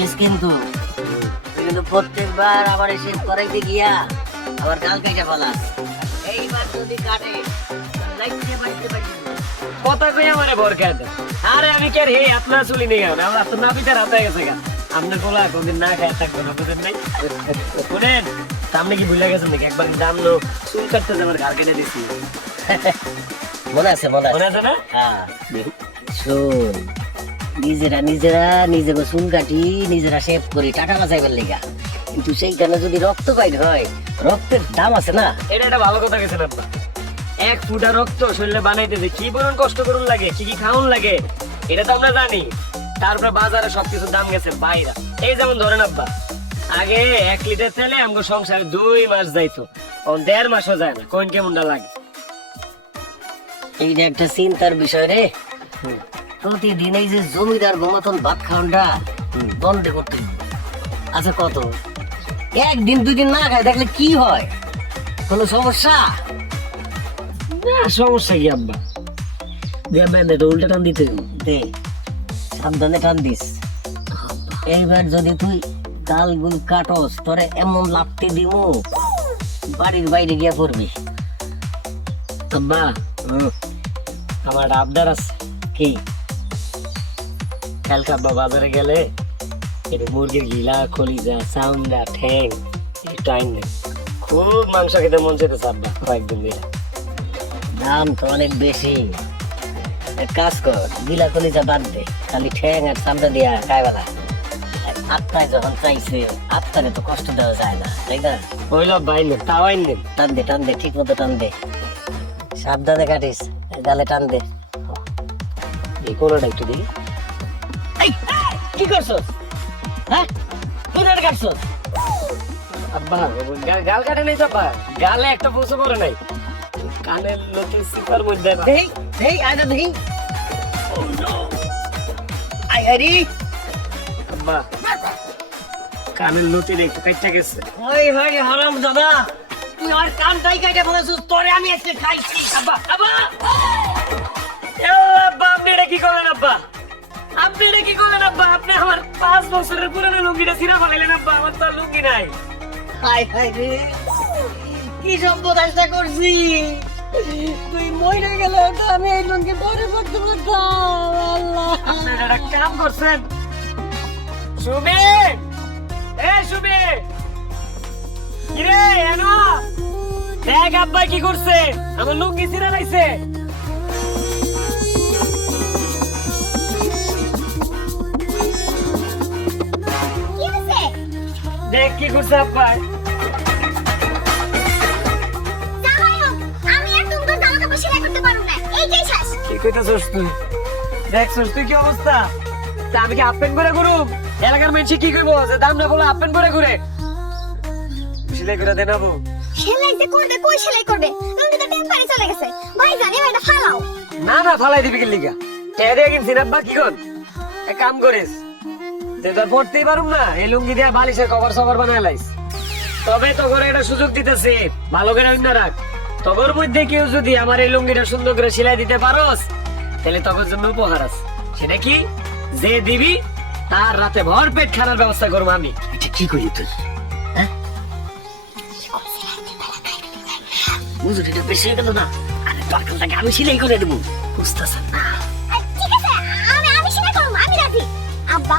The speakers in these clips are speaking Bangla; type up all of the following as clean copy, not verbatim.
বুঝিস কিন্তু তুই কিন্তু প্রত্যেকবার আবার এসে করাইতে গিয়া আবার গাল কেটে ফেলাস। এইবার যদি কাটে লাইতে বাড়িতে বাড়িতে কথা কই আমারে বরকাত। আরে আমি কে রে আপনার চুলি নেই না আমরা তো না পিতার হাতে গেছে গা। আপনি কোলা কোনদিন না খায় থাকবেন বুঝেন নাই। শুনেন সামনে কি ভুলে গেছেন নাকি একবার দাম নো চুল কাটতে যাবার ঘর কেটে দিছি। মনে আছে মনে মনে আছে। আছে না? হ্যাঁ শোন, নিজেরা নিজেকে চুল কাটি নিজেরা শেভ করি টাকা বাঁচাইবার লেগা, কিন্তু সেইখানে যদি রক্ত বাইর হয় রক্তের দাম আছে না। এটা একটা ভালো কথা গেছেন আপা। এক ফুটা রক্ত শরীরে বানাইতে যে কি পরিমাণ কষ্ট করুন লাগে, কি কি খাওয়ান লাগে এটা তো আমরা জানি। তারপরে বাজারে সবকিছুর দাম গেছে বাইরা। এই যেমন ধরেন আব্বা, আগে 1 লিটার তেলে আমাকে সংসারে 2 মাস যাইতো, এখন 1.5 মাসও যায় না। কোন কেমনটা লাগে? এইটা একটা চিন্তার বিষয় রে। প্রতিদিন এই যে জমিদার মতন ভাত খাওয়ানটা বন্ধ করতে হবে। আচ্ছা কত একদিন দুদিন না খায় দেখলে কি হয়, কোনো সমস্যা? না সমস্যা কি আব্বা, দেখবেন এটা উল্টা টান দিতে হবে। দে সাবধানে টান দিস। এইবার যদি তুই গালগুল কাটস তোরে এমন লাফতে দিমু বাড়ির বাইরে গিয়া পড়বি। আব্বা আমার একটা আবদার আছে। কি? কালকে আব্বা বাজারে গেলে এটা মুরগির গিলা কলিজা চামড়া ঠ্যাং একটু আইন দেন। খুব মাংস খেতে মন চাইতেছে আব্বা কয়েকদিন ধরে। দাম তো অনেক বেশি। এক কাজ কর, গিলা কলিজা বাদ দে, খালি ঠ্যাং আর চামড়া দিয়া খাইবালা। আত্মায় যখন চাইছে আত্মারে তো কষ্ট দেওয়া যায় না, তাই না? ওইল বাইন দেন, তাও আইন দেন। টান দে ঠিক মতো টান দে, সাবধানে কাটিস, গালে টান দে। এই কোনোটা একটু দিই। এই, কি করছস? হ্যাঁ কোথায় কাটছস? আব্বা গাল কাটে নাই তো আব্বা, গালে একটা পৌঁছে পড়ে নাই, কানের লোকে সিপার মধ্যে। এই আয়না দেখি। আই আরে আব্বা কানের লতির একটু কাটটা গেছে। ওই ভাই হারাম দাদা, তুই আর কানটাই কাটে ফেলেছিস, তোরে আমি আজকে খাইছি। আব্বা আব্বা আব্বা আপনি এটা কি করলেন আব্বা? আপনি এটা কি করলেন আব্বা? আপনি আমার 5 বছরের পুরানো লুঙ্গিটা ছিঁড়া ফেলাইলেন আব্বা। আমার তো আর লুঙ্গি নাই। হাই হাই রে, কি সর্বনাশটা করছি। তুই মরে গেলে তো আমি এই লোককে পরে পড়তে পারতাম। আল্লাহ, আপনি একটা কাম করছেন। সুবে এ সুবে কিরে এনো দেখ আব্বা কি করছে, আমার লুঙ্গি ছিঁড়া লাইছে। কি হয়েছে? দেখ কি করছে আব্বা। যাই হোক, আমি আর তুমি তো জামা কাপড় সেলাই করতে পারবো না। এইটাই শেষ। কি কইতাছস তুই? দেখছস তুই কি অবস্থা? তা আমি কি আপেন করে ঘুরুম? এলাকার মানুষ কি কইবো যে দাম না বলে আপেন করে ঘুরে? সেলাই করে দেনাবো। সেলাই যে করবে, কই সেলাই করবে? লুঙ্গি তো টেম্পারি চলে গেছে। ভাই জানি এটা ফালাও। না না ফালাই দিবি কি লিগা? টেরে কিনছিস আব্বা কি কর? এক কাম করিস, যে তোর পড়তেই পারুম না এই লুঙ্গি দিয়ে বালিশের কভার সভার বানায় লাইস। তবে তো করে একটা সুযোগ দিতেছে, ভালো করে অন্য রাখ। তগর মধ্যে কেউ যদি আমার এই লুঙ্গিটা সুন্দর করে সেলাই দিতে পারোস তাহলে তগর জন্য উপহার আছে। সেটা কি? যে দিবি তার রাতে ভর পেট খানার ব্যবস্থা করবো আমি। এটা কি করি তুই? হ্যাঁ মজুরিটা বেশি হয়ে গেল না? আরে দরকারটাকে আমি সিলাই করে দেবো, বুঝতেছেন না? ঠিক আছে, আমি সেলাই করব, আমি রাজি। আব্বা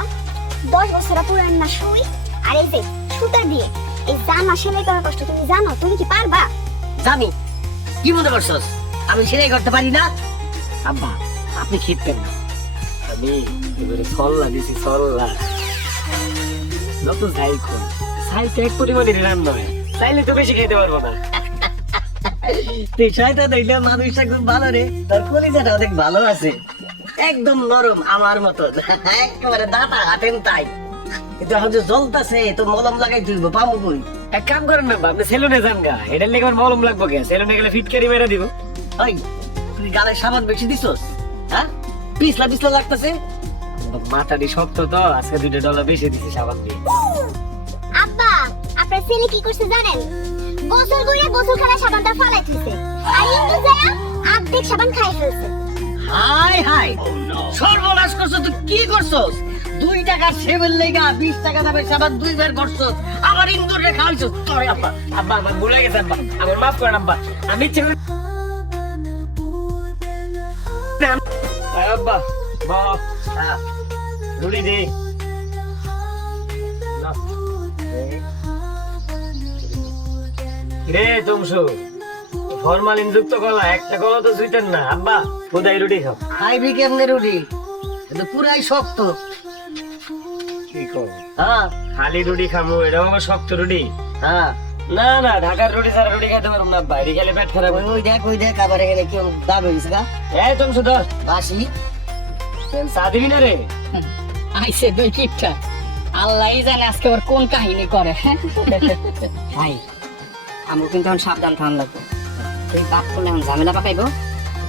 10 বছর পুরান না সুই আর এই যে সুতা দিয়ে এই জামা সেলাই করার কষ্ট তুমি জানো? তুমি কি পারবা? জানি। কি মনে করছস আমি সেলাই করতে পারি না? আব্বা আপনি খেতেন না, আমি এবারে সল্লা দিছি সল্লা। যত যাই কোন সাইতে এক পরিমাণে রান্না হয়, চাইলে তো বেশি খেতে পারবো না। তুই শয়তান হইলে মানুষটা খুব ভালো রে, তোর কলিজাটা অনেক ভালো আছে, একদম নরম আমার মতো, একেবারে দাঁতা হাতেন তাই। কিন্তু এখন যে জ্বলতাছে তো মলম লাগাই তুইব পামু কই? এক কাম করেন না আপনি সেলুনে যান গা, এটার লেগে আমার মলম লাগবো কে? সেলুনে গেলে ফিটকারি মেরে দিব। ওই তুই গালে সাবান বেশি দিছস? হ্যাঁ পিছলা পিছলা লাগতাছে। মাথাটি শক্ত তো, আজকে $2 বেশি দিছি সাবান দিয়ে। আব্বা আপনার ছেলে কি করছে জানেন? গোসল করে গোসলখানা সাবানটা ফালাই দিয়েছে আর একটু যায় অর্ধেক সাবান খাই ফেলছে। হাই হাই সর্বনাশ করছস, তুই কি করছস? 2 টাকার সেবের লেগা 20 টাকা দামের সাবান 2 বার করছো, আবার ইন্দুর রে খাওয়াইছো। সরি আব্বা, আব্বা আমার ভুলে গেছে আব্বা, আমার মাফ করেন আব্বা, আমি ইচ্ছে করে আব্বা বাপ রুটি দে রে তুমসু ফরমালিন যুক্ত কলা, একটা কলা তো সুইতেন না আব্বা, খোদাই রুটি খাও। খাইবি কেমনে রুটি? এটা পুরাই শক্ত। কি কর হ্যাঁ খালি রুটি খামু, এটা আমার শক্ত রুটি। হ্যাঁ, না না, ঢাকার রুটি ছাড়া রুটি খাইতে পারবো না, বাইরে খেলে পেট খারাপ হয়। ওই দেখ আবার এখানে কি দাম হয়েছে গা? এই তুমসু ধর বাসি চা দিবি না রে? আইসে দুই কিপটা, আল্লাহই জানে আজকে ওর কোন কাহিনী করে। ভাই আমি কিন্তু এখন সাবধান থান লাগবো, এই বাপ করলে এখন ঝামেলা পাকাইবো,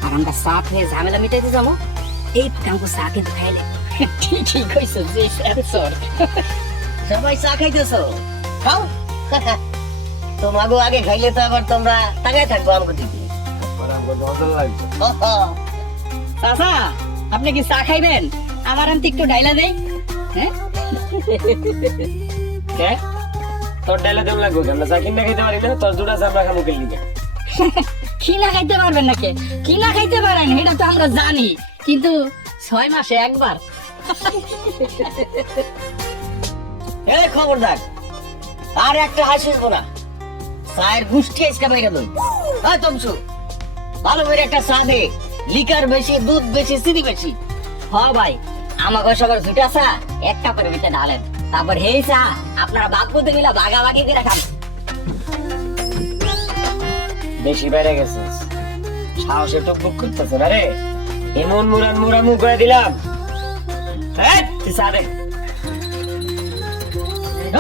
আর আমরা চা খেয়ে ঝামেলা মিটাইতে যাবো, এই ফাঁকা চা কিন্তু খাইলে। ঠিকই কইছো যে সেন্সর। সবাই চা খাইতেছো, খাও। তোমাকে আগে খাইলে তো আবার তোমরা তাকায় থাকবো আমাকে দিকে। চাচা আপনি কি চা খাইবেন? আমার আনতে একটু ডাইলা দেই। হ্যাঁ কে তোর ডাইলে দেম লাগবে, আমরা চা কিনে খাইতে পারি না, তোর দুটা চা আমরা খাবো কেলি। কিনা খাইতে পারবেন নাকি? কিনা খাইতে পারেন এটা তো আমরা জানি, কিন্তু 6 মাসে একবার। এই খবরদার, আর একটা হাসিস না, চায়ের গুষ্টি আজকে বাইরে লই। হ্যাঁ তমসু, ভালো করে একটা চা দে, লিকার বেশি, দুধ বেশি, চিনি বেশি। হ ভাই, আমাকে সবার দুটা চা একটা করে দিতে ঢালেন, তারপর হেই চা আপনারা বাপ করতে মিলা ভাগাভাগি করে খান। বেশি বেড়ে গেছিস, সাহসে টুকটুক করতেছে না রে, এমন মুরান মুরামু করে দিলাম। এই, তুই চা দে।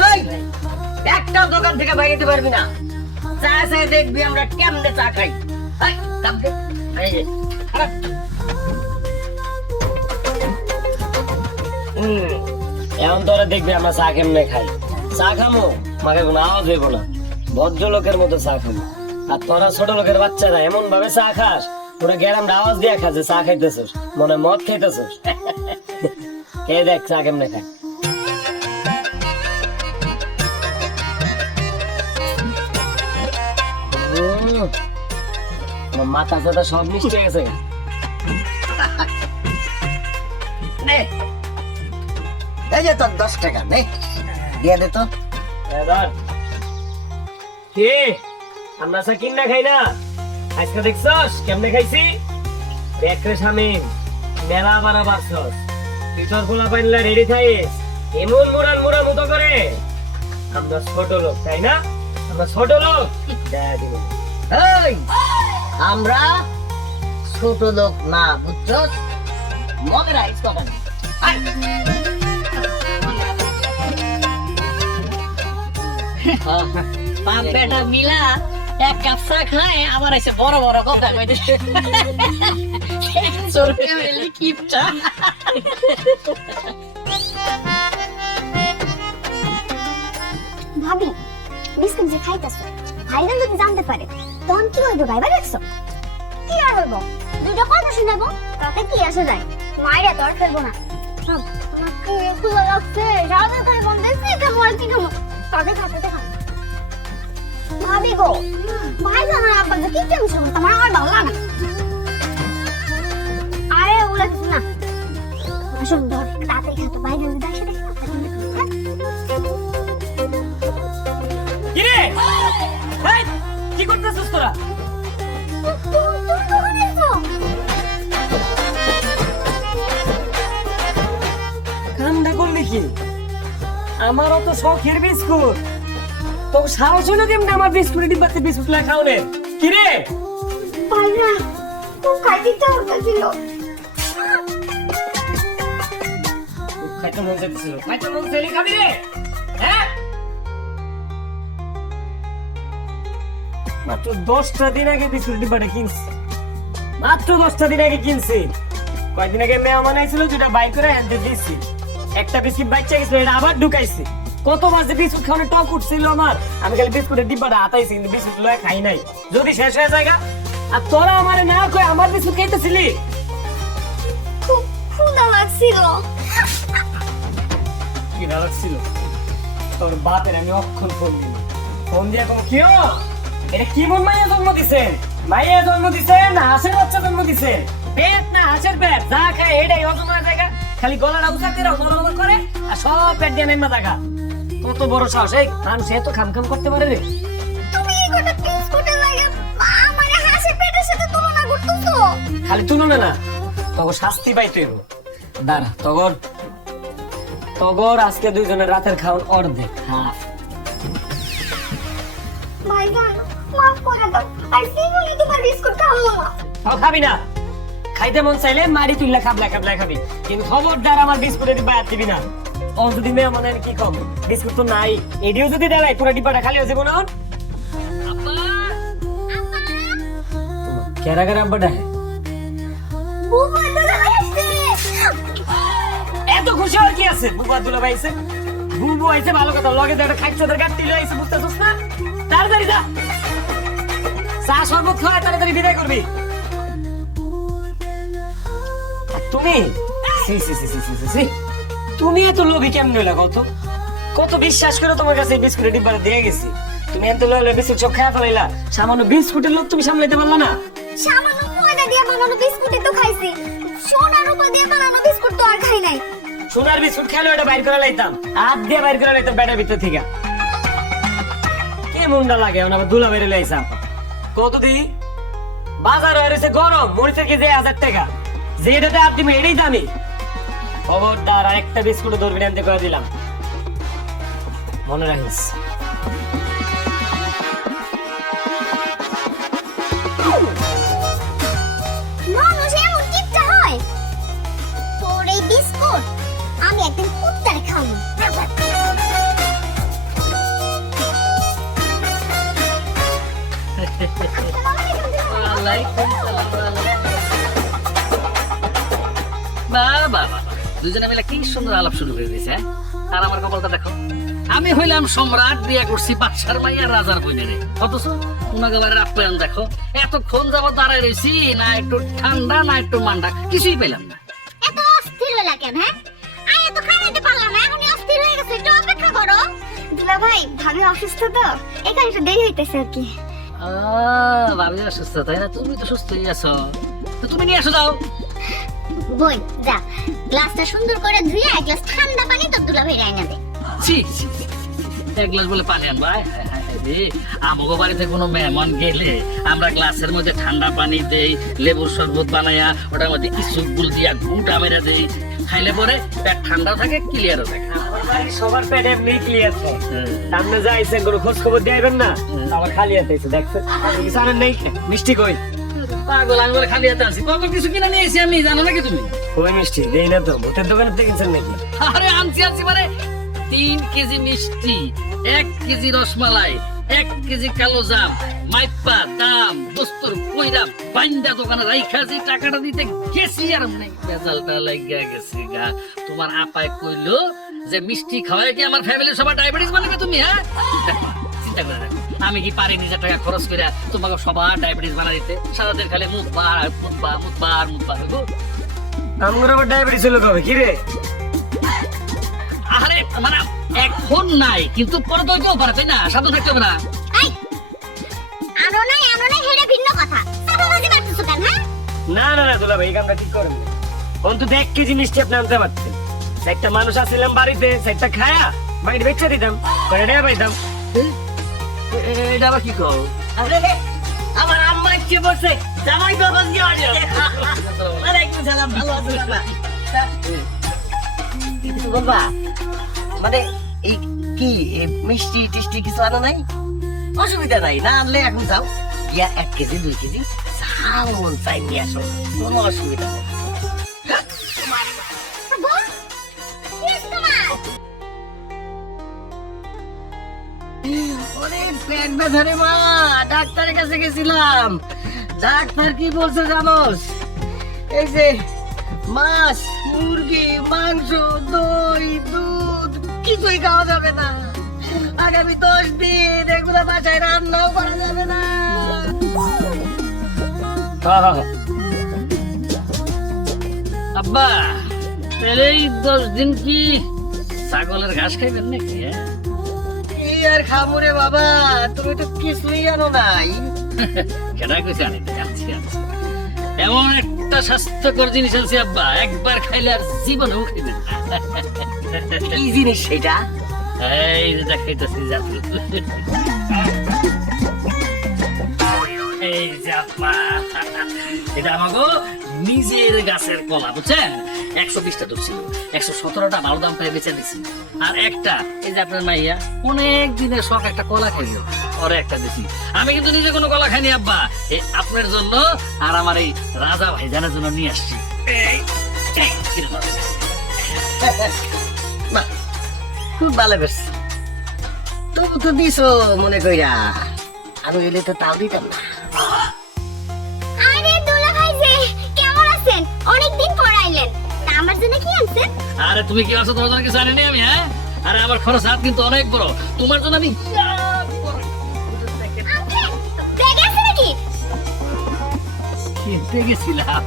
এই, একটা দোকান থেকে বাইরে যেতে পারবি না, চা চাই দেখবি আমরা কেমনে চা খাই। এই, কাপ দে। এই যে, খারাপ। এখন তোরা দেখবি আমরা চা কেমনে খাই। চা খামো মাকে কোনো আওয়াজ হইব না, ভদ্র লোকের মতো চা খাবো। আর তোরা ছোট লোকের বাচ্চারা এমন ভাবে চা খাস, তোরা গ্যারামটা আওয়াজ দিয়ে খাস যে চা খাইতেছিস, মনে মদ খাইতেছিস। কে দেখ চা কেমনে খাই। মাথা চাথা সব মিষ্টি গেছে। নে, এই যে তোর 10 টাকা, নে, দিয়ে দে তো। কি আমরা চা কিনা খাই না, আজকে দেখছস কেমনে খাইছি? দেখরে স্বামীন মেলা বারা বাসছস, পিঠর খোলা পাইনলা রেডি থাইস, এমন মুরান মুরা মতো করে। আমরা ছোট লোক তাই না, আমরা ছোট লোক। এই, আমরা ছোট লোক না, বুঝছস? মগের আইস কথা না। আয়। বাপ বেটা মিলা এক কাপ চা খায়, আবার এসে বড় বড় কথা কইতে। সেন্সর ফ্যামিলি কিপটা। ভাবি বিস্কুট যে খাইতেছো, ভাইরা যদি জানতে পারে তখন কি হইব? ভাইবা দেখছো কি আর হইব? দুটো কথা শুনাবো, তাতে কি আসে যায়? মাইরা তো আর ফেলবো না। সব আমাকে খুলে রাখছে, সারাদিন খালি বন্ধ দেখছি, কেমন আর কি খাবো? তাতে খাতে খাবো। ভাবি গো, ভাই জানো আপনার কি টেনশন, তোমার আমার ভালো লাগে। আরে ওগুলা কিছু না, আসলে ধর তাতে খাতো, ভাই যদি দেখে দেখে কিরে এই কি করতেছিস তোরা? কামটা করলি কি? আমারও তো শখের বিস্কুট, তো সাহস হলো কেমন আমার বিস্কুট ডিব্বাতে বিস্কুট লা খাওনে? কিরে ভাইরা খুব খাইতে হচ্ছিল, খাইতে মন চাইছিল, খাইতে মন চাইলে খাবি রে? হ্যাঁ, মাত্র 10টা দিন আগে বিস্কুট ডিব্বাটা কিনছি, মাত্র 10টা দিন আগে কিনছি। কয়েকদিন আগে মেহমান আইছিল, দুটা বাই করে আনতে দিয়েছি, একটা বিস্কুট বাচ্চা গেছিল, এটা আবার ঢুকাইছি। কত মাসে বিস্কুট খাওয়ানোর টক উঠছিল আমার, আমি খালি বিস্কুটের ডিব্বাটা হাতাইছি, কিন্তু বিস্কুট লয়ে খাই নাই, যদি শেষ হয়ে যায়। আর তোরা আমার না কই আমার বিস্কুট খাইতেছিলি? খুব ক্ষুধা লাগছিল। কি লাগছিল তোর বাপের আমি অক্ষণ ফোন দিয়ে তোমার কি এটা কি মন মাইয়া জন্ম দিছেন? মাইয়া জন্ম দিছেন না হাঁসের বাচ্চা জন্ম দিছেন? পেট না হাঁসের পেট, যা খায় এটাই হজম হয়ে যায়। খালি গলাটা উঁচা করে করে আর সব পেট দিয়ে নেমা থাকা। কত বড় সাহস! এই মানুষ এত খাম করতে পারে রে? তুমি এই গোটা বিস্কুটের লাগে আমারে হাসি পেটের সাথে তুলনা করতেছো। খালি তুলনা না, তখন শাস্তি পাইতে হইব। দাঁড়া, তগর আজকে দুইজনের রাতের খাওয়ার অর্ধেক হাফ। ভাইজান মাফ করে দাও, আর জীবনে তোমার বিস্কুট খাবো না। খাবি না? খাইতে মন চাইলে মারি তুললে খাবলা খাবি, কিন্তু খবরদার আমার বিস্কুটের বাদ দিবি না। ও যদি মেয়ে মনে হয় কি কম, বিস্কুট তো নাই, এডিও যদি দেয় পুরো ডিব্বাটা খালি হয়ে যাবো না। কেরা কেরা আব্বাটা বুবু এটা আসছে। এত খুশি হওয়ার কি আছে? বুবা দুলা ভাইছে, বুবু আইছে ভালো কথা, লগে একটা খাইছে ওদের গাড়ি লইছে, বুঝতেছস না? তাড়াতাড়ি যা, চা শরবত খাওয়া, তাড়াতাড়ি বিদায় করবি। তুমি সি সি সি সি সি সি তুমি এত লোভী কেমনে হইলা? কত বিশ্বাস করে তোমার কাছে বিস্কুটের ডিব্বাটা দিয়ে গেছি, তুমি এত লোভ বিস্কুট সব খাওয়া ফেলাইলা। সামান্য বিস্কুটের লোভ তুমি সামলাইতে পারলা না? সামান্য ময়দা দিয়ে বানানো বিস্কুটই তো খাইছি, সোনার উপর দিয়ে বানানো বিস্কুট তো আর খাই নাই। সোনার বিস্কুট খেলে ওটা বাইর করে লাইতাম, হাত দিয়ে বাইর করে লাইতাম ব্যাটার ভিতর থেকে। কে মুন্ডা লাগে এখন আবার দুলা বেরিয়ে লাইছাম। কত দি বাজার হয়েছে গরম, মরিচের কেজি 1000 টাকা, যেটাতে আর তুমি এটাই দামি। খবরদার আর একটা বিস্কুট ধরবি না, আনতে করে দিলাম, মনে রাখিস। মানুষ এমন কিপটা হয়? তোর এই বিস্কুট আমি একদিন কুত্তারে খাবো। বাবা দুজনে মিলে কি সুন্দর আলাপ শুরু করে দিয়েছে। আর আমার কপালটা দেখো, আমি হইলাম সম্রাট, বিয়ে করছি বাদশার মাইয়া রাজার বইনে রে, অথচ উনাগাবারের আপ্যায়ন দেখো। এতক্ষণ যাবত দাঁড়ায় রয়েছি, না একটু ঠান্ডা না একটু মান্ডা, কিছুই পেলাম না। এত অস্থির হলা কেন? হ্যাঁ আয় তো খাইতে পারলাম না, এখনই অস্থির হয়ে গেছে, একটু অপেক্ষা করো। দুলা ভাই ভাবি অসুস্থ তো, এখানে একটু দেরি হইতেছে আর কি। ভাবি অসুস্থ তাই না? তুমি তো সুস্থই আছো, তো তুমি নিয়ে আসো দাও। বই যা, গ্লাসটা সুন্দর করে ধুয়ে এক গ্লাস ঠান্ডা পানি তো দুলা ভাই রাইনা দে। ছি ছি, ছি, এক গ্লাস বলে পানি আনবা? আমাকে বাড়িতে কোনো মেহমান গেলে আমরা গ্লাসের মধ্যে ঠান্ডা পানি দেই, লেবুর শরবত বানাইয়া ওটার মধ্যে ইসুক গুল দিয়া গুটা মেরে দেই, খাইলে পরে পেট ঠান্ডা থাকে, ক্লিয়ারও থাকে। সবার পেট এমনি ক্লিয়ার থাকে, সামনে যাইছে কোনো খোঁজ খবর দিবেন না, আবার খালি হাতে এসে দেখছে কিছু আনেন নেই, মিষ্টি কই? পাগল, আমি বলে খালি হাতে আছি, কত কিছু কিনে নিয়ে এসেছি আমি, জানো নাকি তুমি? কই মিষ্টি দেই না তো, ভূতের দোকানে দেখেছেন নাকি? আরে আনছি মানে 3 কেজি মিষ্টি, 1 কেজি রসমালাই, 1 কেজি কালো জাম, মাইপা দাম দোস্তর কইরা বাইন্দা দোকানে রাইখাছি, টাকাটা দিতে গেছি আর রেজাল্টটা লাগিয়া গেছে গা। তোমার আপায় কইলো যে মিষ্টি খাওয়ায় কি আমার ফ্যামিলির সবার ডায়াবেটিস বানাবে তুমি? হ্যাঁ দেখো, চিন্তা করে দেখো, আমি কি পারি নিজের টাকা খরচ করে তোমাকে সবার ডায়াবেটিস বানা দিতে? সারাদিন খালি মুখ বার মুখ বার মুখ বার মুখ বার। আমার আবার ডায়াবেটিস হলো কবে? কি রে? আরে মানে এখন নাই, কিন্তু পরে তো হইতেও পারে, তাই না? সাধু থাকতে হবে না। এই আনো নাই হেরে ভিন্ন কথা, সাবাবাজি মারতেছো কেন? হ্যাঁ না না না দুলা ভাই, এই কামটা ঠিক করেন না। অন্তত 1 কেজি মিষ্টি আপনি আনতে পারতেন। একটা মানুষ আসছিলাম বাড়িতে, সেটা খায়া বাড়িতে বেচে দিতাম, করে টাকা পাইতাম। এটা আবার কি কও? আরে আমার আম্মা কি বলছে? জামাই বাবা কি আছে? ওয়ালাইকুম সালাম, ভালো আছেন বাবা? কিছু বলবা? মানে এই কি মিষ্টি টিষ্টি কিছু আনো নাই? অসুবিধা নাই, না আনলে এখন যাও গিয়া 1 কেজি 2 কেজি ঝাল মন চাই নিয়ে আসো, কোনো অসুবিধা নেই। বল কি তোমার? ওরে পেট ব্যথা রে মা, ডাক্তারের কাছে গেছিলাম। ডাক্তার কি বলছে জানোস? এই যে মাছ, মুরগি, মাংস, দই, দুধ কিছুই খাওয়া যাবে না। আগামী 10 দিন এগুলো বাসায় রান্নাও করা যাবে না। আব্বা তাহলে এই 10 দিন কি ছাগলের ঘাস খাইবেন নাকি? হ্যাঁ? কি আর খামুরে বাবা, তুমি তো কিছুই জানো নাই। কেডা কইছে আনি নাই? আনছি, আনছি। এমন একটা স্বাস্থ্যকর জিনিস আছে আব্বা, একবার খাইলে আর জীবনেও খাইবেন না। কি জিনিস সেটা? এই যে দেখাইতেছি জাফর, এই যে আব্বা, এটা আমাগো নিজের গাছের কলা, বুঝছেন? 120টা তো ছিল, 117টা ভালো দাম পেয়ে বেচে দিছি। আর একটা এই যে আপনার মাইয়া অনেক দিনের শখ একটা কলা খাইল, ওরে একটা দিছি। আমি কিন্তু নিজে কোনো কলা খাইনি আব্বা, এই আপনার জন্য আর আমার এই রাজা ভাইজানের জন্য নিয়ে আসছি। এই, এই, কিরকম? বাহ, খুব ভালো করছি। তবু তো দিছো মনে কইরা, আমি এলে তো তাও দিতাম না। আরে দুলা ভাই যে কেমন আছেন? অনেকদিন পর আইলেন। তা আমার জন্য কি আনছেন? আরে তুমি কি আছো, তোমার জন্য কিছু আনিনি আমি? হ্যাঁ, আরে আমার খরচ হাত কিন্তু অনেক বড়, তোমার জন্য আমি আনছেন? ব্যাগে আছে নাকি? কিনতে গেছিলাম,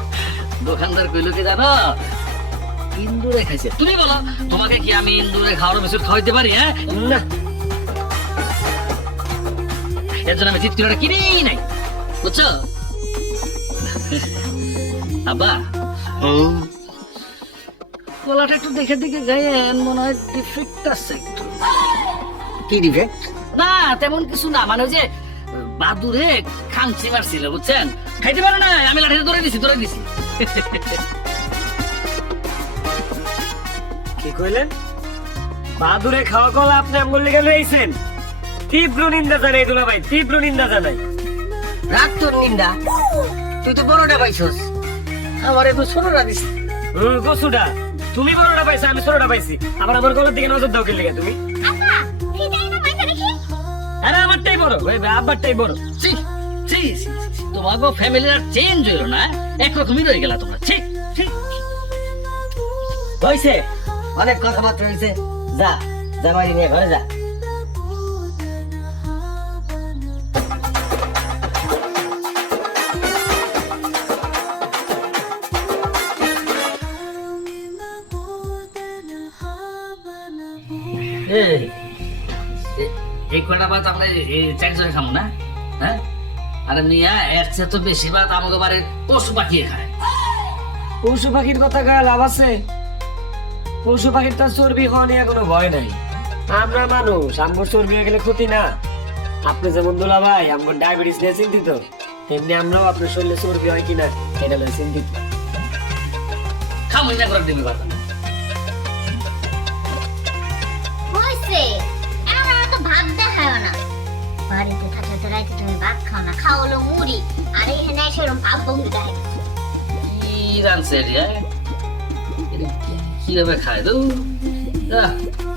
দোকানদার কইলো কি জানো, ইন্দুরে খাইছে। তুমি বলো, তোমাকে কি আমি ইন্দুরে খাওয়ার বিস্কুট খাওয়াইতে পারি? হ্যাঁ, না, এর জন্য আমি চিৎকিরটা কিনেই নাই, বুঝছো আব্বা? কলাটা একটু দেখে দেখে গায়েন, মনে হয় ডিফেক্ট আছে একটু। কি ডিফেক্ট? না তেমন কিছু না, মানে ওই যে বাদুরে খামচি মারছিল, বুঝছেন? খাইতে পারে না, আমি লাঠিতে ধরে দিছি। কি কইলেন? বাদুরে খাওয়া কলা আপনি আমগুল লিখে লইছেন? তীব্র নিন্দা জানাই দুলা ভাই, তীব্র নিন্দা জানাই। রাগ তোর নিন্দা, তুই তো বড়টা পাইছস, আমার একটু ছোটটা দিস। কসুটা তুমি বড়টা পাইছো, আমি ছোটটা পাইছি। আবার আমার গলার দিকে নজর দাও কেন তুমি? আপা, ফিটাই না মাইকা দেখি। আরে আমারটাই বড়, ওই আব্বারটাই বড়। ছি, ছি, ছি, ছি, তোমাকে ফ্যামিলি আর চেঞ্জ হইলো না, একরকমই রয়ে গেলা তোমরা। ছি, ছি। হইছে, অনেক কথাবার্তা হইছে, যা জামাই নিয়ে ঘরে যা। এই কয়টা ভাত আমরা এই চারজনে খাবো না? হ্যাঁ, আরে মিয়া এর চেয়ে তো বেশি ভাত আমাকে বাড়ির পশু পাখি খায়। পশু পাখির কথা গায়ে লাভ আছে? পশু পাখির তার চর্বি খাওয়া নিয়ে কোনো ভয় নাই। আমরা মানুষ, আমগো চর্বি হয়ে গেলে ক্ষতি না। আপনি যেমন দুলা ভাই আমগো ডায়াবেটিস নিয়ে চিন্তিত, তেমনি আমরাও আপনার শরীরে চর্বি হয় কিনা এটা লয়ে চিন্তিত। খামই না করে দিবি ভাত। হইছে, এখন আর তো ভাত দেখায় না। বাড়িতে থাকলে তো রাইতে তুমি ভাত খাও না, খাও হলো মুড়ি। আর এখানে এসে এরকম ভাত বন্ধু দেখায়। কি রানছে রে? এটা কিভাবে খায়? দু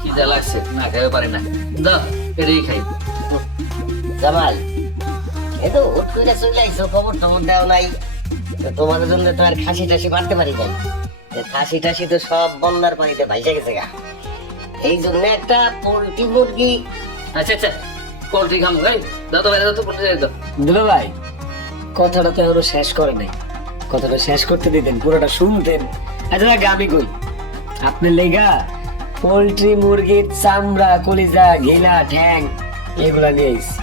খিদা লাগছে, না খাইতে পারি না, দাও এটাই খাই। জামাল, এ তো হুট করে চলে আইছো, খবর টবর দেও নাই। তো তোমাদের জন্য তো আর খাসি টাসি মারতে পারি নাই। খাসি টাসি তো সব বন্যার পানিতে ভাইসা গেছে গা। এই জন্য একটা পোল্ট্রি মুরগি। আচ্ছা আচ্ছা, পোল্ট্রি খামো। এই দাও তো বাইরে দাও তো, পোল্ট্রি দাও। দুলা ভাই কথাটা তো এখনো শেষ করে নাই, কথাটা শেষ করতে দিতেন, পুরোটা শুনতেন। আচ্ছা আমি কই, আপনার লেগা পোল্ট্রি মুরগির চামড়া, কলিজা, ঘিলা, ঠ্যাং এগুলা নিয়ে আইছি।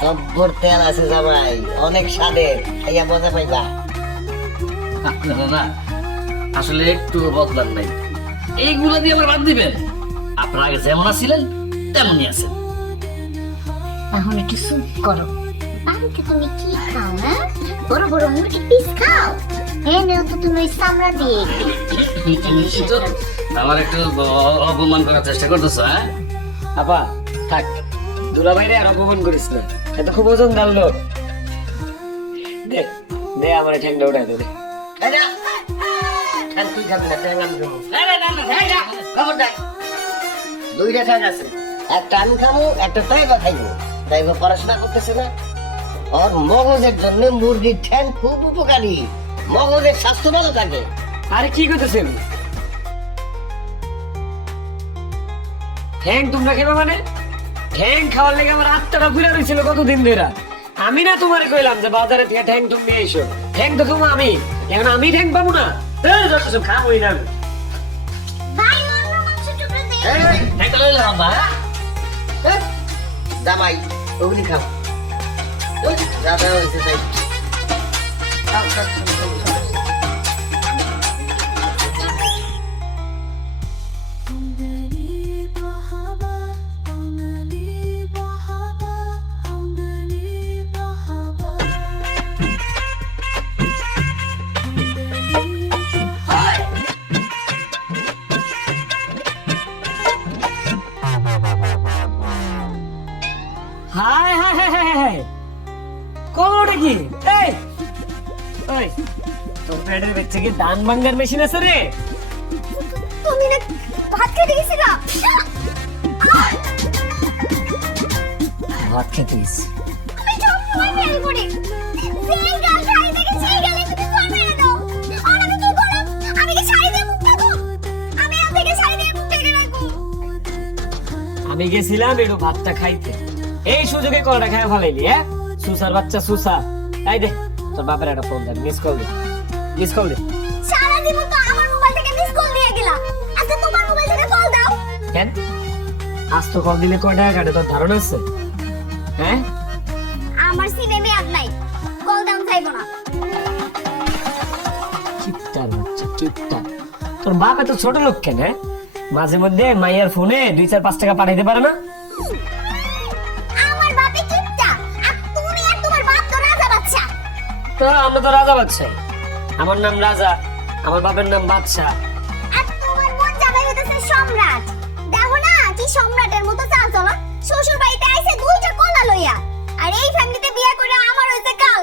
জব্বর তেল আছে জামাই, অনেক স্বাদের, খাইয়া মজা পাইবা। আপনারা না আসলে একটু বদলান নাই, এইগুলো দিয়ে আমার বাদ দিবেন। আপনারা আগে যেমন আছিলেন তেমনই আছেন। এখন একটু স্যুপ করো। বাড়িতে তুমি কি খাও? হ্যাঁ, বড় বড় মুরগি পিস খাও। এনেও তো তুমি ওই চামড়া দিয়ে। তো আমার একটু অপমান করার চেষ্টা করতেছো? হ্যাঁ আপা থাক, দুলা ভাইরে আর অপমান করিস না, এত খুব ওজন দাল লোক। দে দে আমার ঠ্যাংটা উঠাই দে। এই না, ঠ্যাং তুই খাবি না, ঠ্যাং আমি খাবো। না, না, না, না, এই না, খবরদার। দুইটা ঠ্যাং আছে, একটা আমি খাবো, একটা তাইবা খাইবো। তাইবা পড়াশোনা করতেছে না, ওর মগজের জন্য মুরগির ঠ্যাং খুব উপকারী, মগজের স্বাস্থ্য ভালো থাকে। আরে কি করতেছেন? ঠ্যাং তোমরা খেবা মানে? ঠ্যাং খাওয়ার লেগে আমার আত্মাটা ঘুরে রয়েছিল কতদিন ধরে। আমি না তোমার কইলাম যে বাজারে থেকে ঠ্যাং তুমি নিয়ে এসো? ঠ্যাং তো খাবো আমি, এখন আমি ঠ্যাং পাবো না? খাবোই না আমি। ভাই অন্য মাংস টুকরো দে। একটা লইলাম আব্বা। জামাই ওগুলি খাও যা দেওয়া হয়েছে তাই খাও, খাও, খাও, খাও, খাও। High high high high high কোনটা কি এই ওই তোর পেটের ভিতরে কি ধান ভাঙার মেশিন আছে রে? তুমি না ভাত খেতে গেছিলা? ভাত খেতে গেছি। আমি সবসময় ফেল করি। যেই গাল শাড়ি থেকে সেই গালে তুমি জল মেরে দাও। আর আমি কি করব? আমি কি শাড়ি দিয়ে মুখ ঢাকবো? আমি আজ থেকে শাড়ি দিয়ে মুখ ঢেকে রাখবো। আমি গেছিলাম একটু ভাতটা খাইতে, এই সুযোগে কলটা খাই ফেলাইলি। হ্যাঁ সুসার বাচ্চা সুসা। এই দে তোর বাপের একটা ফোন দে, মিস কল দে, মিস কল দে। সারা জীবন তো আমার মোবাইল থেকে মিস কল দিয়ে গেলা। আজকে তোমার মোবাইল থেকে কল দাও। কেন আজ তো কল দিলে কয় টাকা কাটে তোর ধারণা আছে? হ্যাঁ আমার সিমে মেয়াদ নাই, কল দাম চাইবো না। কিপটার বাচ্চা কিপটা। তোর বাপ এত ছোট লোক কেন? হ্যাঁ? মাঝে মধ্যে মাইয়ার ফোনে 2-4-5 টাকা পাঠাইতে পারে না? আমার বাপে কিপটা, আর তুমি আর তোমার বাপ তো রাজা বাচ্চা। তো আমরা তো রাজা বাচ্চা, আমার নাম রাজা, আমার বাপের নাম বাদশাহ। আর তোমার বোন জামাই হতেছে সম্রাট। দেখো না কি সম্রাটের মতো চাল চলো। শ্বশুর বাড়িতে আইছে 2টা কলা লইয়া, আর এই ফ্যামিলিতে বিয়ে করে আমার হইছে কাল।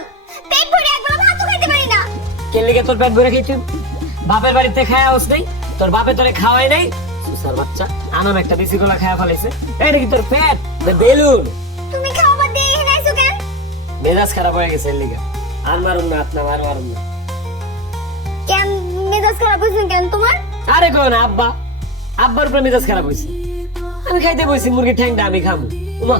পেট ভরে একবেলা ভাতও খাইতে পারি না। কে লিগে তোর পেট ভরে খেয়েছিস? বাপের বাড়িতে খাওয়া হস নাই? তোর বাপে তোরে খাওয়াই নাই? সুসার বাচ্চা আনাম একটা দেশি কলা খাওয়া ফেলাইছে। এইটা কি তোর পেট না বেলুন? তুমি খাবার দিয়ে এখানে আইছো কেন? মেজাজ খারাপ হয়ে গেছে এর লিগে। আর মারুম না, হাত না মারুম না। কেন মেজাজ খারাপ হইছে কেন তোমার? আরে কোন আব্বা, আব্বার উপরে মেজাজ খারাপ হয়েছে। আমি খাইতে বসছি মুরগির ঠ্যাংটা আমি খাবো। উমা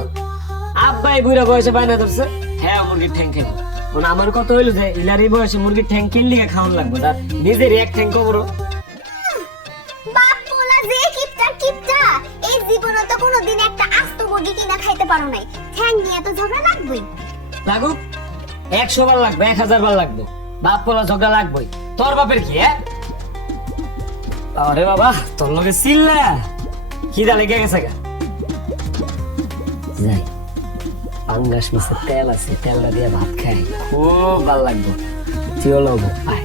আব্বা এই বুড়া বয়সে বায়না ধরছে, হ্যাঁ মুরগির ঠ্যাং খাবো। মানে আমার কথা হইলো যে ইলার এই বয়সে মুরগির ঠ্যাং কিনলে খাওয়ান লাগবে, তার নিজের এক ঠ্যাং কবরো। বাপ পোলা যে কিপটা কিপটা, এই জীবনে তো কোনোদিন একটা আস্ত মুরগি কিনা খাইতে পারো নাই। ঠ্যাং নিয়ে তো ঝগড়া লাগবেই। লাগুক 100 বার লাগবে, 1000 বার লাগবে, বাপ পোলা ঝগড়া লাগবেই। তোর বাপের কি? হ্যাঁ আরে বাবা তোর লগে চিল্লা খিদা লেগে গেছে গা। যাই পাঙ্গাস মাছের তেল আছে, তেলটা দিয়ে ভাত খাই, খুব ভালো লাগবে। তুইও লবো আয়।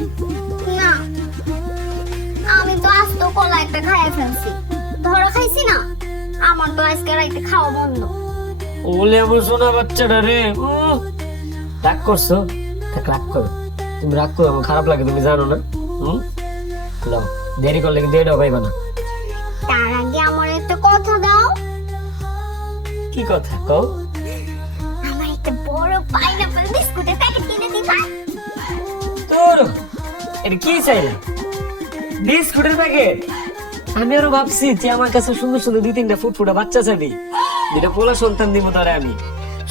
না, আমি তো আস্ত কলা একটা খাইয়া ফেলছি। ধরো খাইছি না, আমার তো আজকে রাইতে খাওয়া বন্ধ। ওলে আমার সোনা বাচ্চাটা রে, রাগ করছো? থাক রাগ করো, তুমি রাগ করো, আমার খারাপ লাগে তুমি জানো না। লাও দেরি করলে কিন্তু এটাও পাইবা না। তার আগে আমার একটা কথা দাও। কি কথা কও? আমার একটা বড় পাইনাপল বিস্কুটের প্যাকেট কিনে দিবা? তোর এটা কি চাইলে? বিস্কুটের প্যাকেট? আমি আরো ভাবছি যে আমার কাছে সুন্দর সুন্দর 2-3টা ফুটফুটা বাচ্চা চাবি, যেটা পোলা সন্তান দিব তারে আমি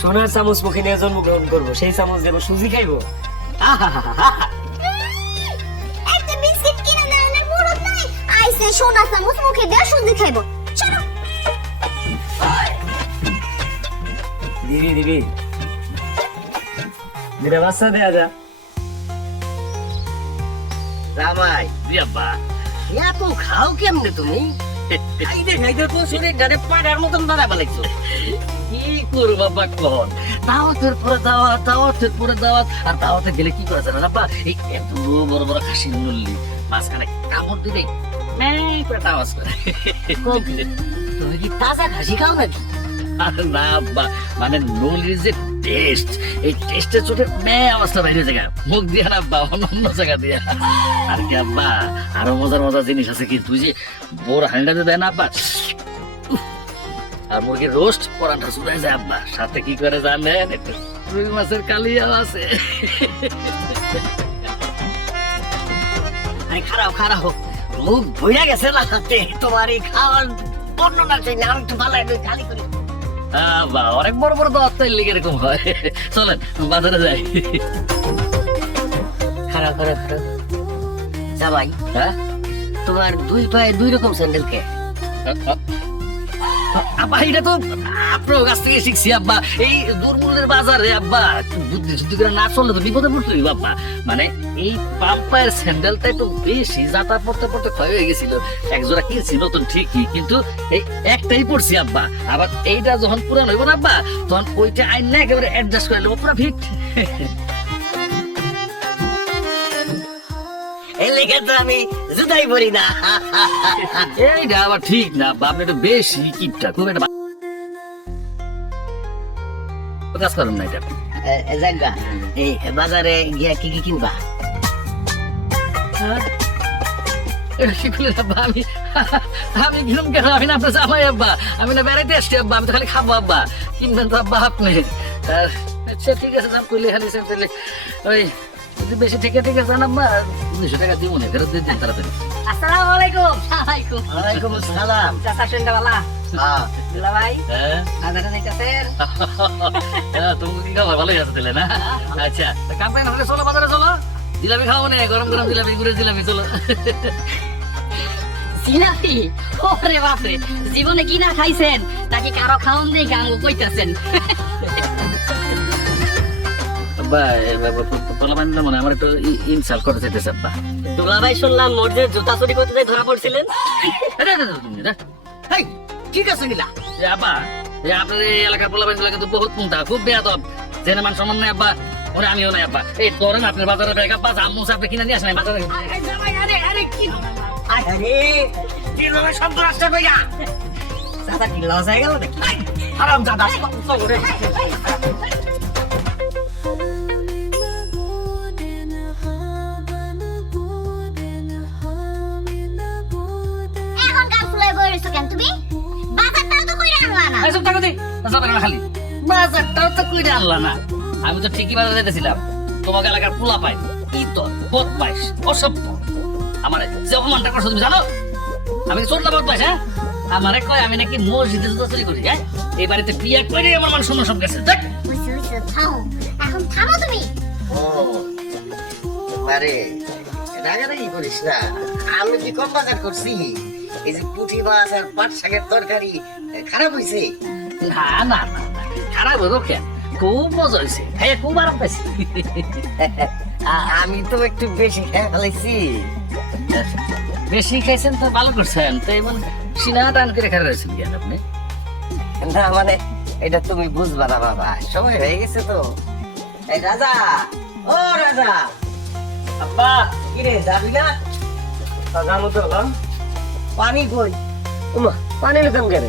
সোনার চামচ মুখে নিয়ে জন্মগ্রহণ করবো, সেই চামচ দেবো সুজি খাইবো। একটা বিস্কুট কিনে দাও না, মুরত নাই। আইসে সোনা চামচ মুখে দিয়ে সুজি খাইবো। চলো। দিবি দিবি দিলে বাচ্চা দেয়া যা। জামাই জি আব্বা। এত খাও কেমনে তুমি? খাইতে খাইতে তো শরীর ডানে পাড়ার মতন দাঁড়া ফেলাইছো। কি করবো বাবা কন, দাওয়াতের পরে দাওয়াত, দাওয়াতের পরে দাওয়াত, আর দাওয়াতে গেলে কি করে জানেন আব্বা, এই এত বড় বড় খাসির নল্লি মাঝখানে কামড় দিলে পেট আওয়াজ করে। তুমি কি তাজা খাসি খাও নাকি? আর না আব্বা, মানে নলির যে টেস্ট, এই টেস্টের চোটে আওয়াজটা বাইরে জায়গা মুখ দিয়া না আব্বা, অন্য জায়গা দিয়া। আর কি আব্বা, আরো মজার মজার জিনিস আছে কি, তুই যে বোর হান্ডাতে দেয় না আব্বা, আর মুরগির রোস্ট পরাটা চুড়াই যায় আব্বা, সাথে কি করে জানেন, একটু রুই মাছের কালিয়াও আছে। আরে খারাপ খারাপ, মুখ ভইয়া গেছে না হাতে তোমার এই খাওয়ার বর্ণনা চাই না, আমি একটু ভালো একটু খালি করি। আব্বা অনেক বড় বড় দাওয়াত তো লিগে এরকম হয়। চলেন বাজারে যাই। খারাপ খারাপ খারাপ জামাই, হ্যাঁ তোমার দুই পায়ে 2 রকম স্যান্ডেল কে? আব্বা এটা তো আপনার কাছ থেকে শিখছি আব্বা। এই দুর্মূল্যের বাজারে আব্বা একটু বুদ্ধি শুদ্ধি করে না চললে তো বিপদে পড়তে হইব আব্বা। মানে এই পাম্পায়ের স্যান্ডেলটা একটু বেশি যাতায়াত পড়তে পড়তে ক্ষয় হয়ে গেছিল। একজোড়া কিনছি নতুন ঠিকই, কিন্তু এই একটাই পড়ছি আব্বা। আবার এইটা যখন পুরান হইব না আব্বা, তখন ওইটা আইন না একেবারে অ্যাডজাস্ট করে নেবো পুরা ফিট। এই লেগে তো আমি জুতাই পরি না। এইটা আবার ঠিক না আব্বা, আপনি একটু বেশি কিপটা, খুব একটা কাজ করেন না এটা। জাগা এই বাজারে গিয়া কি কি কিনবা? এটা কি করলেন আব্বা? আমি কিনুম কেন? আমি না আপনার জামাই আব্বা, আমি না বেড়াইতে আসছি আব্বা, আমি তো খালি খাবো আব্বা। কিনবেন তো আব্বা আপনি। আচ্ছা ঠিক আছে, দাম করলে খালি তাহলে ওই যদি বেশি ঠিক আছে জান আব্বা, 200 টাকা দিব না, ফেরত দিয়ে দিন তাড়াতাড়ি। আসসালামু আলাইকুম। ওয়ালাইকুম ওয়ালাইকুম আসসালাম। চাচা শুনতে হ্যাঁ দুলা ভাই হ্যাঁ আদারে যাইতাছেন? তুমি কি খাবার ভালোই আছে তাহলে না? আচ্ছা কাপড় না চলো, বাজারে চলো, জিলাপি খাওয়া মানে গরম গরম জিলাপি, গুড়ের জিলাপি, চলো। জিলাপি? ওরে বাপরে, জীবনে কি না খাইছেন নাকি কারো খাওন দিয়ে গাঙ্গ কইতাছেন? আব্বা মানে আমার একটু ইনসাল্ট করতে চাইতেছে আব্বা। দুলাভাই শুনলাম মসজিদে জুতা চুরি করতে যাই ধরা পড়ছিলেন। হেই, ঠিক আছে গিলা। আব্বা আপনার এই এলাকার পোলাবান গুলা কিন্তু বহুত মুন্টা, খুব বেয়াদব, জেনে মান সম্মান নাই আব্বা। ওরে আমিও নাই আব্বা। এই ধরেন আপনার বাজারে ব্যাগ আব্বা, আম্মু আপনি কিনে নিয়ে আসেন এই বাজারে। আরে কি লয় শব্দ রাস্তা কইয়া? দাদা কি লস হয়ে গেল নাকি? আরাম দাদা চলে। এখন গান ফুলাই বইরেছো কেন তুমি? বাজারটাও তো কইরা আনলা না। এই সব টাকা দিই, যাবে না খালি বাজারটাও তো কইরে আনলা না। আমি তো ঠিকই বাজারে যেতেছিলাম, তোমাকে এলাকার পোলা পাই ইতর বদমাইশ অসভ্য আমারে যে অপমানটা করছো তুমি জানো? আমি চোর না বদমাইশ? হ্যাঁ, আমারে কয় আমি নাকি মসজিদে জুতা চুরি করি। হ্যাঁ, এই বাড়িতে বিয়ে করে আমার মান সম্মান সব গেছে। দেখ হইছে হইছে, থামো। এখন থামো তুমি। ও আরে রাগারাগি করিস না, আমি কি কম বাজার করছি? এই যে পুঁটি মাছ আর পাট শাকের তরকারি খারাপ হইছে? না না না না, খারাপ হইব কেন? খুব মজা হয়েছে, খাইয়ে খুব আরাম পাইছি। আমি তো একটু বেশি খেয়ে ফেলাইছি। বেশি খাইছেন তো ভালো করছেন, তো এমন সিনা টান করে খেয়ে রয়েছেন কেন আপনি? না মানে এটা তুমি বুঝবা না বাবা, সময় হয়ে গেছে তো। এই রাজা, ও রাজা, আব্বা কি রে যাবি না? যাবো তো না। পানি কই? উমা, পানি নিতাম কেন?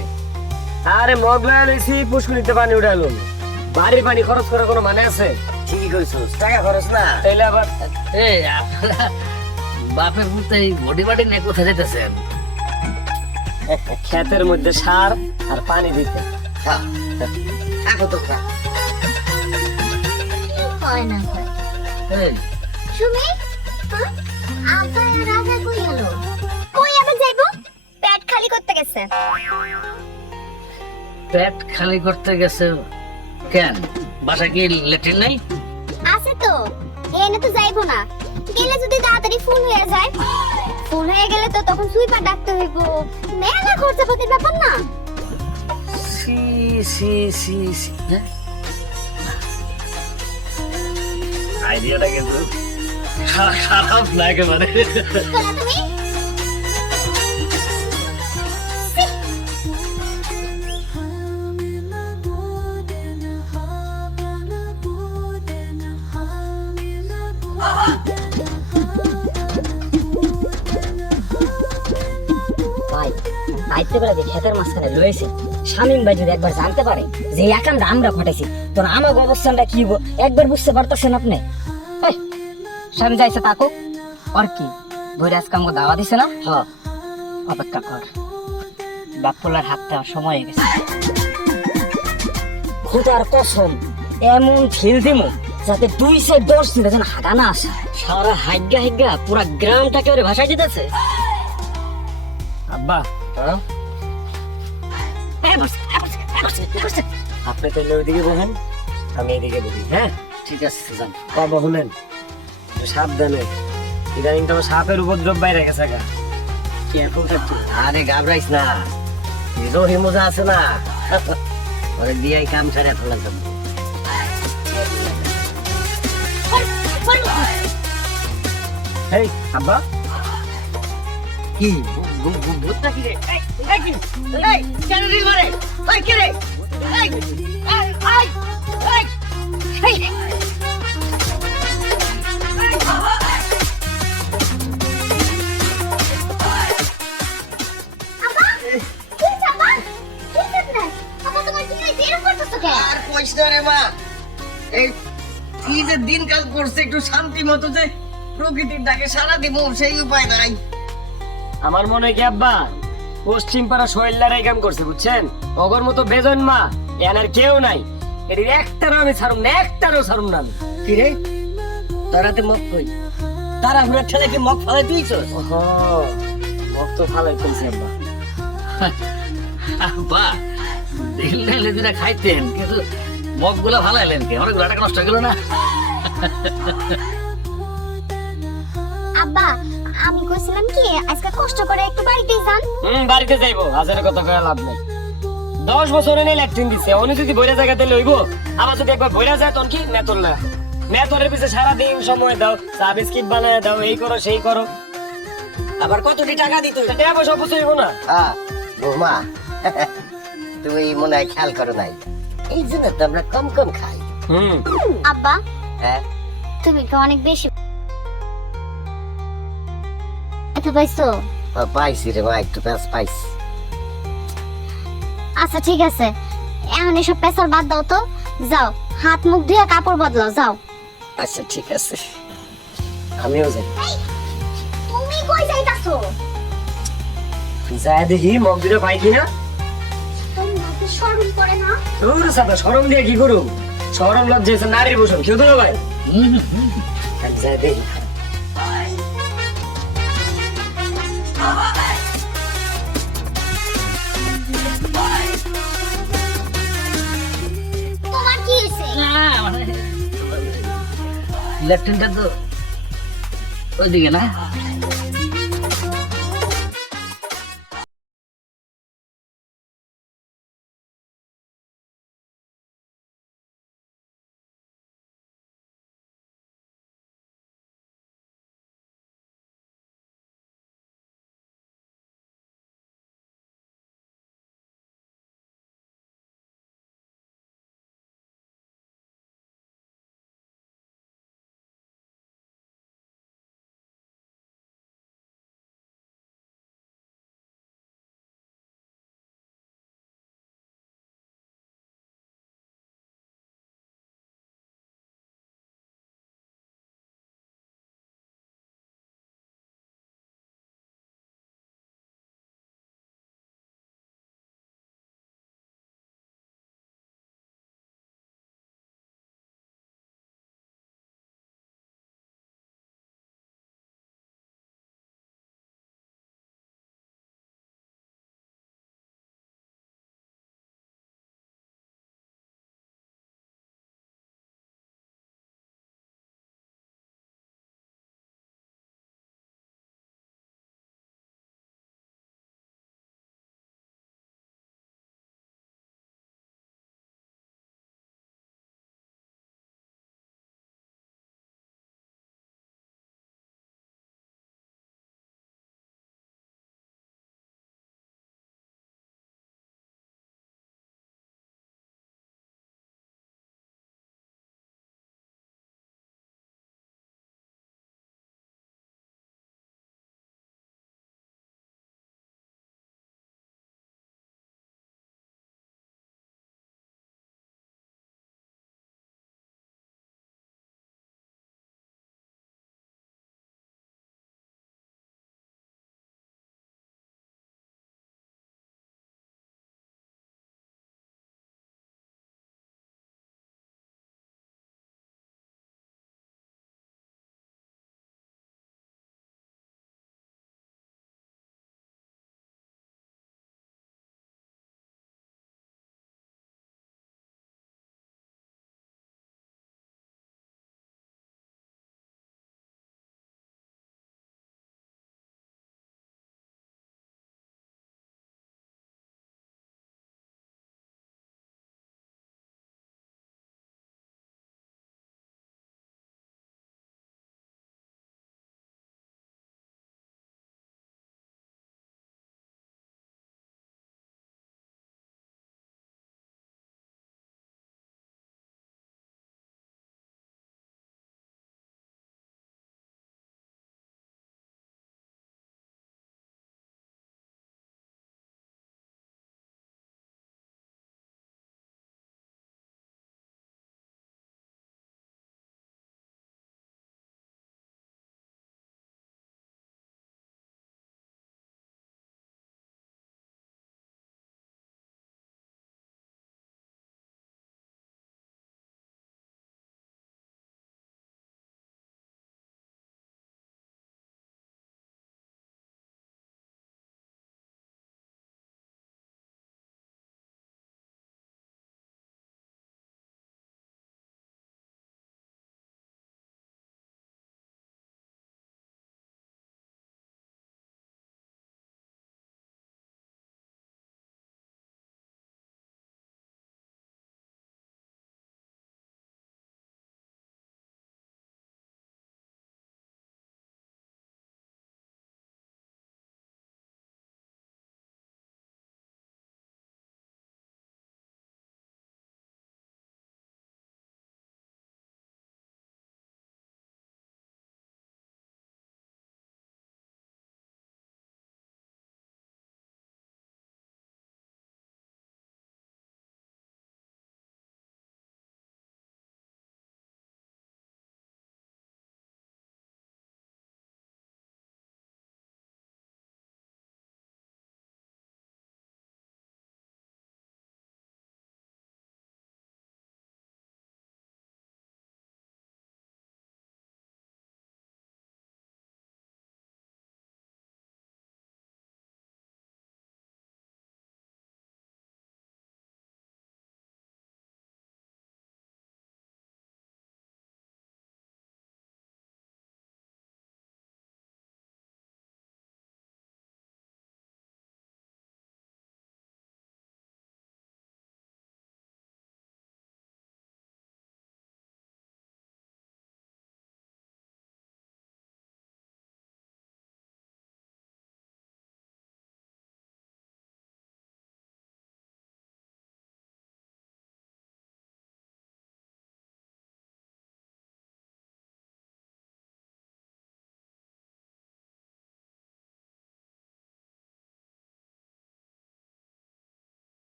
আরে মগলা লইছি, পুষ্কুনিতে পানি উঠালো। বাড়ির পানি খরচ করার কোনো মানে আছে? ঠিকই কইছস, টাকা খরচ না। তাইলে আবার এই আপনারা বাপের মুখে এই বডি বাড়ি নিয়ে কোথায় যেতেছেন? ক্ষেতের মধ্যে সার আর পানি দিতে। হ্যাঁ, থাকো তো খা। কি হয় না হয়? এই সুমি, হ্যাঁ? আব্বা রাজা কই গেল? কই আবার যাইবো? পেট খালি করতে গেছে। পেট খালি করতে গেছে কেন? বাসায় কি ল্যাট্রিন নাই? আছে তো, এনে তো যাইবো না। গেলে যদি তাড়াতাড়ি ফুল হয়ে যায়, ফুল হয়ে গেলে তো তখন সুইপার ডাকতে হইব। মেলা খরচাপাতির ব্যাপার না? সি সি সি সি, হ্যাঁ? আইডিয়াটা কিন্তু খারাপ না একেবারে। বলো তুমি? ভাই দায়িত্ব করে যে ক্ষেতের মাঝখানে রয়েছে, শামীম ভাই যদি একবার জানতে পারে যে এই একামটা আমরা ঘটাইছি, তোর আমার অবস্থানটা কি হবো একবার বুঝতে পারতেছেন আপনি? এই, স্বামী যাইছে তাকো আর কি ধরে আজকে আমাকে দাওয়া দিছে না? হ্যাঁ, অপেক্ষা কর, বাপ্পলার হাত দেওয়ার সময় হয়ে গেছে। খোদার কসম এমন ফিল দিমো যাতে 2 সে 10 দিনে যেন হাগা না আসে। সারা হাইগা হাইগা পুরা গ্রামটাকে ওরে ভাষায় দিতেছে। আব্বা হ্যাঁ? আপনি তাহলে ওইদিকে বসেন, আমি এইদিকে বসি। হ্যাঁ ঠিক আছে যান। কবে হলেন? একটু সাবধানে, ইদানিং তো সাপের উপদ্রব বাইরে গেছে গা, কেয়ারফুল থাকতো। আরে ঘাবড়াইস না, রহিম ওজা আছে না ওরে দিয়ে কাম ছাড়া ফেলা যাবে। এই আব্বা কি ভূতটা কি রে? এই কি? এই কেন রিল মারে? এই কি রে? এই এই এই এই আব্বা কি চাপা কি করতে আব্বা তোমার কি হয়েছে এরকম করতেছো কেন আর কইস না রে মা, এই কি যে দিনকাল করছে একটু শান্তি মতো যে প্রকৃতির ডাকে সারা দিব সেই উপায় নাই। আমার মনে হয় কি আব্বা পশ্চিম পাড়া শৈলার এই কাম করছে বুঝছেন, অগর মতো বেজন মা এনার কেউ নাই, এটির একটারও আমি ছাড়ুম না, একটারও ছাড়ুম না আমি। কি রে তোরাতে মগ কই তারা হুড়ার ঠেলে কি মগ ফেলাই দিয়েছ? ওহো ভক্ত ভালোই ফেলছে আব্বা। বা দেখলে লেদিরা খাইতেন কিন্তু মগ গুলা ভালো এলেন কে অনেক টাকা নষ্ট হয়ে গেল না। আব্বা আমি কইছিলাম কি আজকে কষ্ট করে একটু বাড়িতে যান বাড়িতে যাইবো, হাজারের কথা কয়ে লাভ নাই। 10 বছরে নেই ল্যাট্রিন দিচ্ছে, উনি যদি বইরা জায়গাতে লইবো, আবার যদি একবার বইরা যায় তখন কি মেতর না, মেতরের পিছে সারাদিন সময় দাও, চা বিস্কিট বানায় দাও, এই করো সেই করো, আবার কতটি টাকা দিত? টাকা পয়সা অপচয় হইবো না। হ্যাঁ বৌমা তুমি মনে হয় খেয়াল করো নাই, এই জন্য তো আমরা কম কম খাই। আব্বা হ্যাঁ তুমি কি অনেক বেশি এত পাইছো পাইছি রে মা, একটু প্যাঁচ পাইছি। আচ্ছা ঠিক আছে এখন এসব পেশাল বাদ দাও তো, যাও হাত মুখ ধুয়ে কাপড় বদলাও যাও। আচ্ছা ঠিক আছে আমিও যাই। তুমি কই যাইতাছো? যায় দেখি মগ দিলে পাই কিনা। তোর মাকে শরম করে না? তোর সাথে শরম দিয়ে কি করুম, শরম লজ্জা হচ্ছে নারীর ভূষণ, কেউ তো ভাই। যায় দেখি। তোমার কি হয়েছে? না মানে লেফটেন্টটা তো ওইদিকে না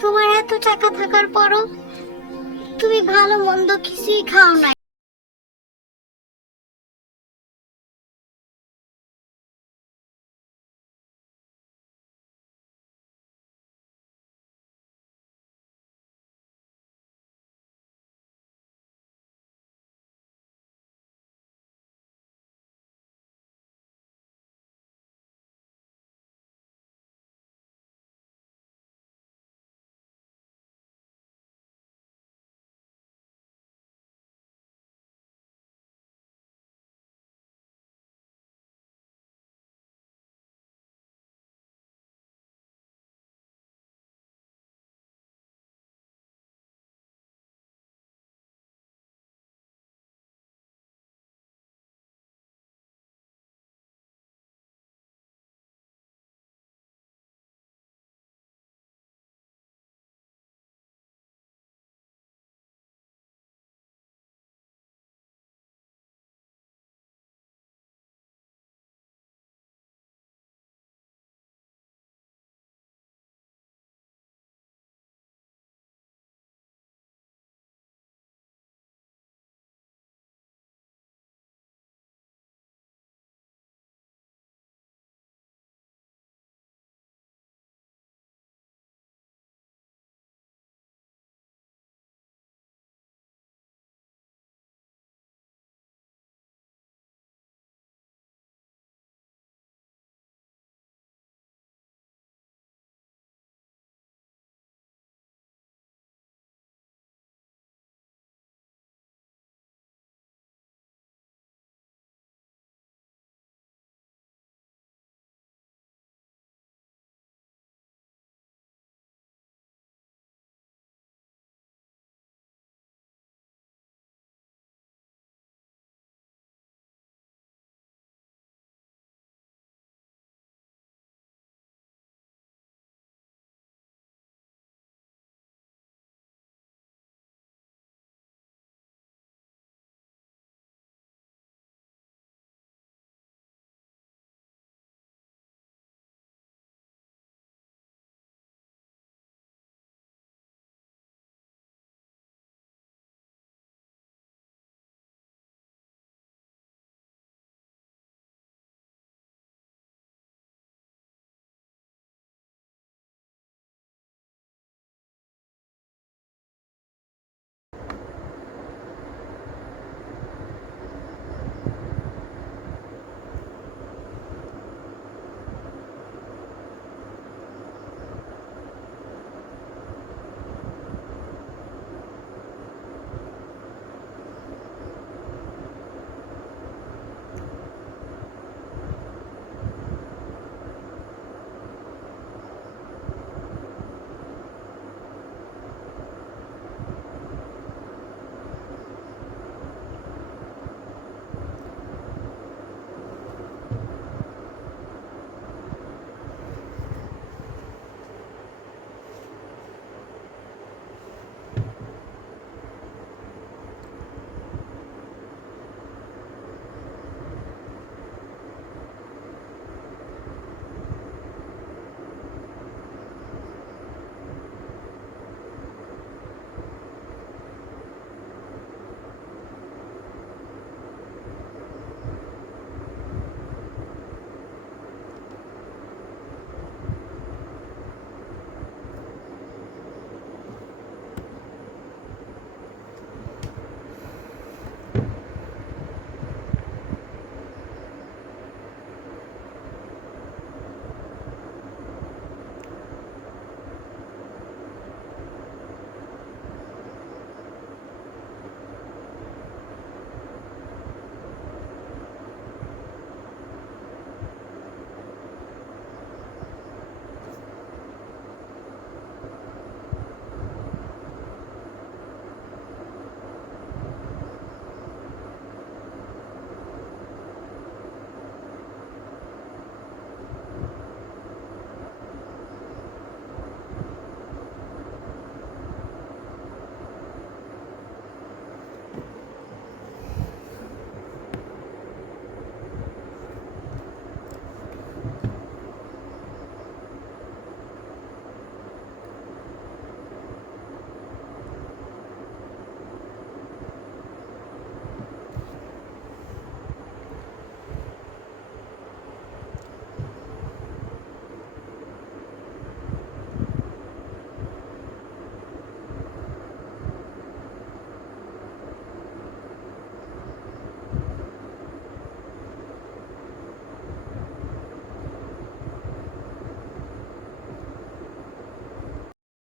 তোমার এত টাকা থাকার পরও তুমি ভালো মন্দ কিছুই খাও না।